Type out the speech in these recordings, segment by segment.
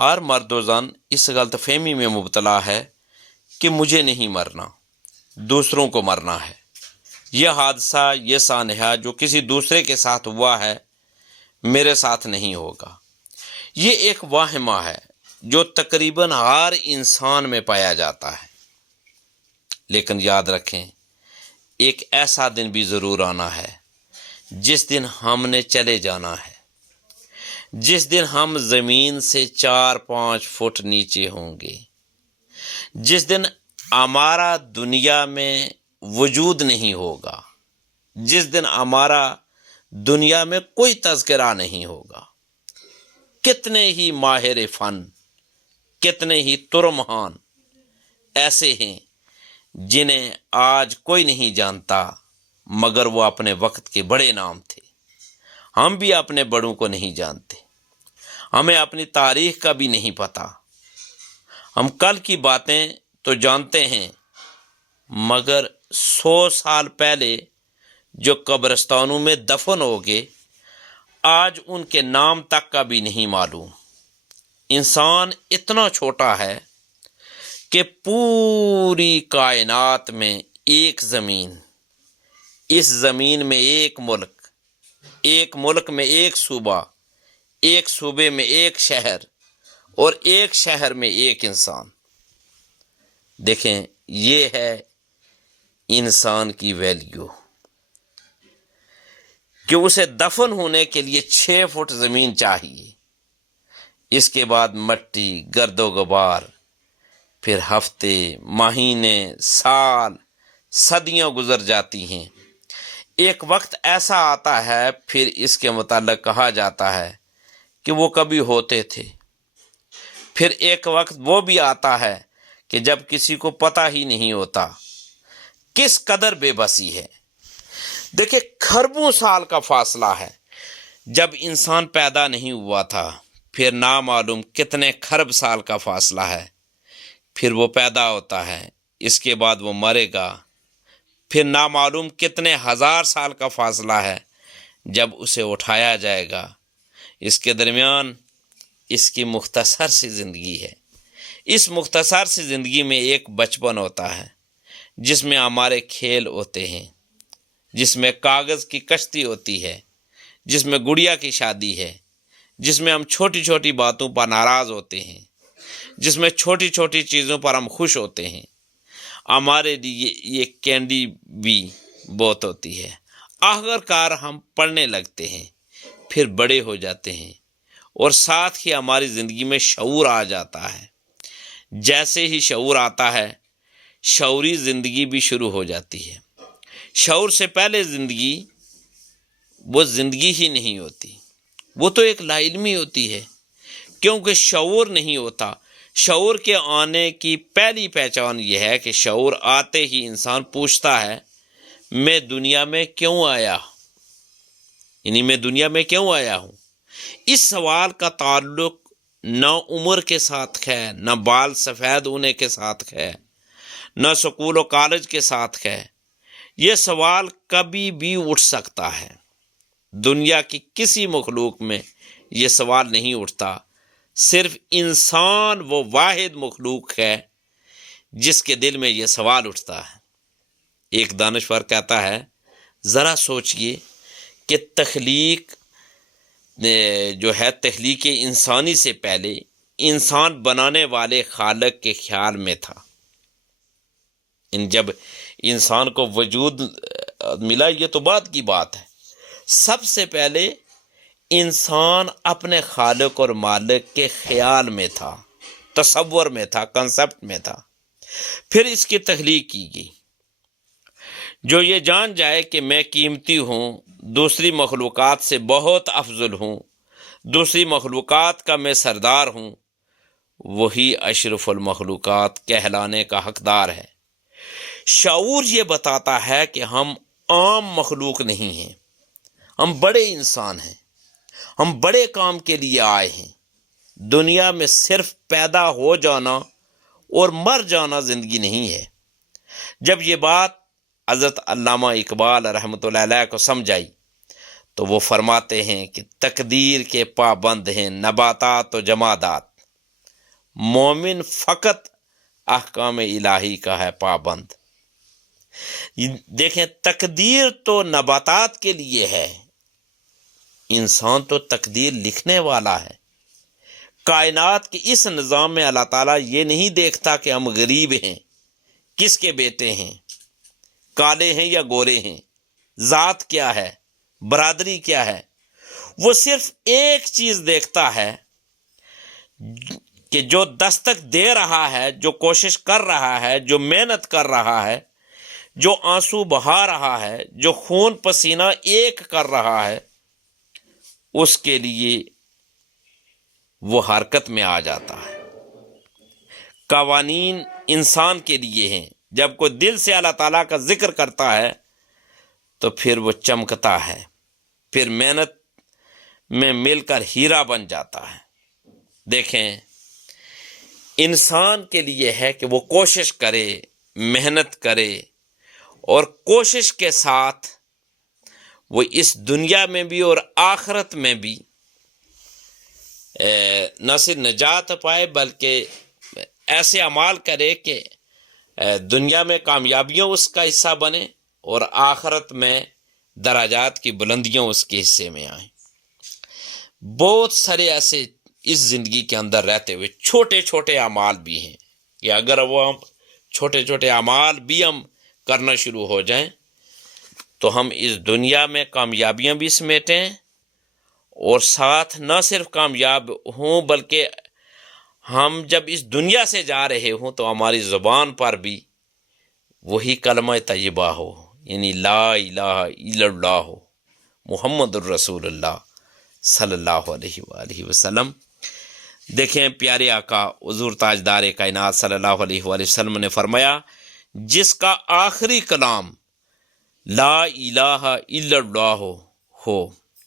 اور مرد و زن اس غلط فہمی میں مبتلا ہے کہ مجھے نہیں مرنا، دوسروں کو مرنا ہے۔ یہ حادثہ، یہ سانحہ جو کسی دوسرے کے ساتھ ہوا ہے، میرے ساتھ نہیں ہوگا۔ یہ ایک واہمہ ہے جو تقریباً ہر انسان میں پایا جاتا ہے۔ لیکن یاد رکھیں، ایک ایسا دن بھی ضرور آنا ہے جس دن ہم نے چلے جانا ہے، جس دن ہم زمین سے 4-5 فٹ نیچے ہوں گے، جس دن ہمارا دنیا میں وجود نہیں ہوگا، جس دن ہمارا دنیا میں کوئی تذکرہ نہیں ہوگا۔ کتنے ہی ماہر فن، کتنے ہی ترمہان ایسے ہیں جنہیں آج کوئی نہیں جانتا، مگر وہ اپنے وقت کے بڑے نام تھے۔ ہم بھی اپنے بڑوں کو نہیں جانتے، ہمیں اپنی تاریخ کا بھی نہیں پتہ۔ ہم کل کی باتیں تو جانتے ہیں، مگر 100 سال پہلے جو قبرستانوں میں دفن ہو گئے، آج ان کے نام تک کا بھی نہیں معلوم۔ انسان اتنا چھوٹا ہے کہ پوری کائنات میں ایک زمین، اس زمین میں ایک ملک میں ایک صوبہ، ایک صوبے میں ایک شہر، اور ایک شہر میں ایک انسان۔ دیکھیں، یہ ہے انسان کی ویلیو کہ اسے دفن ہونے کے لیے 6 فٹ زمین چاہیے، اس کے بعد مٹی، گرد و غبار، پھر ہفتے، مہینے، سال، صدیاں گزر جاتی ہیں۔ ایک وقت ایسا آتا ہے، پھر اس کے متعلق کہا جاتا ہے کہ وہ کبھی ہوتے تھے۔ پھر ایک وقت وہ بھی آتا ہے کہ جب کسی کو پتہ ہی نہیں ہوتا۔ کس قدر بے بسی ہے۔ دیکھیں، کھربوں سال کا فاصلہ ہے جب انسان پیدا نہیں ہوا تھا، پھر نامعلوم کتنے کھرب سال کا فاصلہ ہے، پھر وہ پیدا ہوتا ہے، اس کے بعد وہ مرے گا، پھر نامعلوم کتنے ہزار سال کا فاصلہ ہے جب اسے اٹھایا جائے گا۔ اس کے درمیان اس کی مختصر سی زندگی ہے۔ اس مختصر سی زندگی میں ایک بچپن ہوتا ہے جس میں ہمارے کھیل ہوتے ہیں، جس میں کاغذ کی کشتی ہوتی ہے، جس میں گڑیا کی شادی ہے، جس میں ہم چھوٹی چھوٹی باتوں پر ناراض ہوتے ہیں، جس میں چھوٹی چھوٹی چیزوں پر ہم خوش ہوتے ہیں۔ ہمارے لیے یہ کینڈی بھی بہت ہوتی ہے۔ آخر کار ہم پڑھنے لگتے ہیں، پھر بڑے ہو جاتے ہیں، اور ساتھ ہی ہماری زندگی میں شعور آ جاتا ہے۔ جیسے ہی شعور آتا ہے، شعوری زندگی بھی شروع ہو جاتی ہے۔ شعور سے پہلے زندگی وہ زندگی ہی نہیں ہوتی، وہ تو ایک لا علمی ہوتی ہے، کیونکہ شعور نہیں ہوتا۔ شعور کے آنے کی پہلی پہچان یہ ہے کہ شعور آتے ہی انسان پوچھتا ہے، میں دنیا میں کیوں آیا؟ یعنی میں دنیا میں کیوں آیا ہوں؟ اس سوال کا تعلق نہ عمر کے ساتھ ہے، نہ بال سفید ہونے کے ساتھ ہے، نہ سکول و کالج کے ساتھ ہے۔ یہ سوال کبھی بھی اٹھ سکتا ہے۔ دنیا کی کسی مخلوق میں یہ سوال نہیں اٹھتا، صرف انسان وہ واحد مخلوق ہے جس کے دل میں یہ سوال اٹھتا ہے۔ ایک دانشور کہتا ہے، ذرا سوچئے کہ تخلیق جو ہے، تخلیق انسانی سے پہلے انسان بنانے والے خالق کے خیال میں تھا۔ جب انسان کو وجود ملا، یہ تو بعد کی بات ہے۔ سب سے پہلے انسان اپنے خالق اور مالک کے خیال میں تھا، تصور میں تھا، کنسپٹ میں تھا۔ پھر اس کی تخلیق کی گئی۔ جو یہ جان جائے کہ میں قیمتی ہوں، دوسری مخلوقات سے بہت افضل ہوں، دوسری مخلوقات کا میں سردار ہوں، وہی اشرف المخلوقات کہلانے کا حقدار ہے۔ شعور یہ بتاتا ہے کہ ہم عام مخلوق نہیں ہیں، ہم بڑے انسان ہیں، ہم بڑے کام کے لیے آئے ہیں۔ دنیا میں صرف پیدا ہو جانا اور مر جانا زندگی نہیں ہے۔ جب یہ بات حضرت علامہ اقبال رحمۃ اللہ علیہ کو سمجھائی تو وہ فرماتے ہیں کہ تقدیر کے پابند ہیں نباتات و جمادات، مومن فقط احکام الہی کا ہے پابند۔ دیکھیں، تقدیر تو نباتات کے لیے ہے، انسان تو تقدیر لکھنے والا ہے۔ کائنات کے اس نظام میں اللہ تعالیٰ یہ نہیں دیکھتا کہ ہم غریب ہیں، کس کے بیٹے ہیں، کالے ہیں یا گورے ہیں، ذات کیا ہے، برادری کیا ہے۔ وہ صرف ایک چیز دیکھتا ہے کہ جو دستک دے رہا ہے، جو کوشش کر رہا ہے، جو محنت کر رہا ہے، جو آنسو بہا رہا ہے، جو خون پسینہ ایک کر رہا ہے، اس کے لیے وہ حرکت میں آ جاتا ہے۔ قوانین انسان کے لیے ہیں۔ جب کوئی دل سے اللہ تعالیٰ کا ذکر کرتا ہے تو پھر وہ چمکتا ہے، پھر محنت میں مل کر ہیرا بن جاتا ہے۔ دیکھیں، انسان کے لیے ہے کہ وہ کوشش کرے، محنت کرے، اور کوشش کے ساتھ وہ اس دنیا میں بھی اور آخرت میں بھی نہ صرف نجات پائے بلکہ ایسے اعمال کرے کہ دنیا میں کامیابیوں اس کا حصہ بنے اور آخرت میں درجات کی بلندیوں اس کے حصے میں آئیں۔ بہت سارے ایسے اس زندگی کے اندر رہتے ہوئے چھوٹے چھوٹے اعمال بھی ہیں کہ اگر وہ ہم چھوٹے چھوٹے اعمال بھی ہم کرنا شروع ہو جائیں تو ہم اس دنیا میں کامیابیاں بھی سمیٹیں، اور ساتھ نہ صرف کامیاب ہوں بلکہ ہم جب اس دنیا سے جا رہے ہوں تو ہماری زبان پر بھی وہی کلمہ طیبہ ہو، یعنی لا الہ الا اللہ ہو، محمد الرسول اللہ صلی اللہ علیہ وآلہ وسلم۔ دیکھیں، پیارے آقا حضور تاجدار کائنات صلی اللہ علیہ وآلہ وسلم نے فرمایا، جس کا آخری کلام لا الہ الا اللہ ہو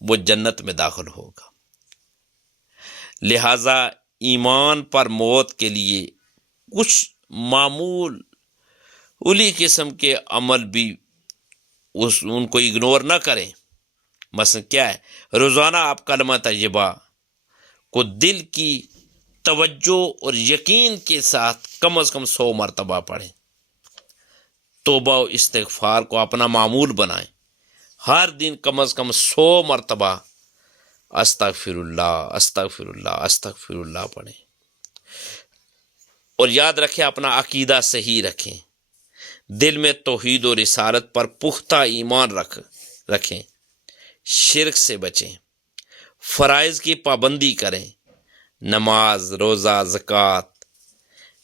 وہ جنت میں داخل ہوگا۔ لہذا ایمان پر موت کے لیے کچھ معمول الی قسم کے عمل بھی ان کو اگنور نہ کریں۔ مثلا کیا ہے؟ روزانہ آپ کلمہ طیبہ کو دل کی توجہ اور یقین کے ساتھ کم از کم 100 مرتبہ پڑھیں۔ توبہ و استغفار کو اپنا معمول بنائیں، ہر دن کم از کم 100 مرتبہ استغفر اللہ استغفر اللہ استغفر اللہ پڑھیں، اور یاد رکھیں اپنا عقیدہ صحیح رکھیں، دل میں توحید و رسالت پر پختہ ایمان رکھیں، شرک سے بچیں، فرائض کی پابندی کریں، نماز، روزہ، زکوٰۃ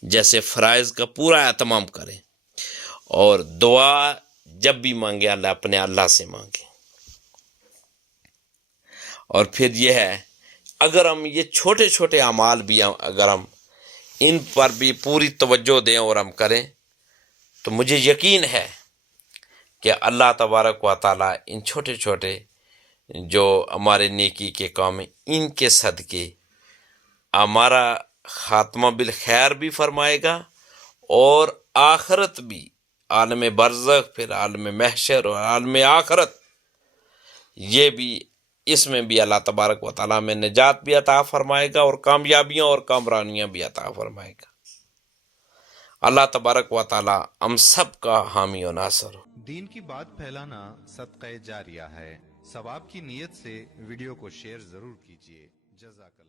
جیسے فرائض کا پورا اہتمام کریں، اور دعا جب بھی مانگیں اللہ سے مانگیں۔ اور پھر یہ ہے، اگر ہم یہ چھوٹے چھوٹے اعمال بھی اگر ہم ان پر بھی پوری توجہ دیں اور ہم کریں تو مجھے یقین ہے کہ اللہ تبارک و تعالیٰ ان چھوٹے چھوٹے جو ہمارے نیکی کے کام ہیں ان کے صدقے ہمارا خاتمہ بالخیر بھی فرمائے گا، اور آخرت بھی، عالم برزخ، پھر عالم محشر اور عالم آخرت، یہ بھی، اس میں بھی اللہ تبارک و تعالیٰ میں نجات بھی عطا فرمائے گا اور کامیابیاں اور کامرانیاں بھی عطا فرمائے گا۔ اللہ تبارک و تعالیٰ ہم سب کا حامی و ناصر ہو۔ دین کی بات پھیلانا صدقہ جاریہ ہے، ثواب کی نیت سے ویڈیو کو شیئر ضرور کیجیے۔ جزاک اللہ۔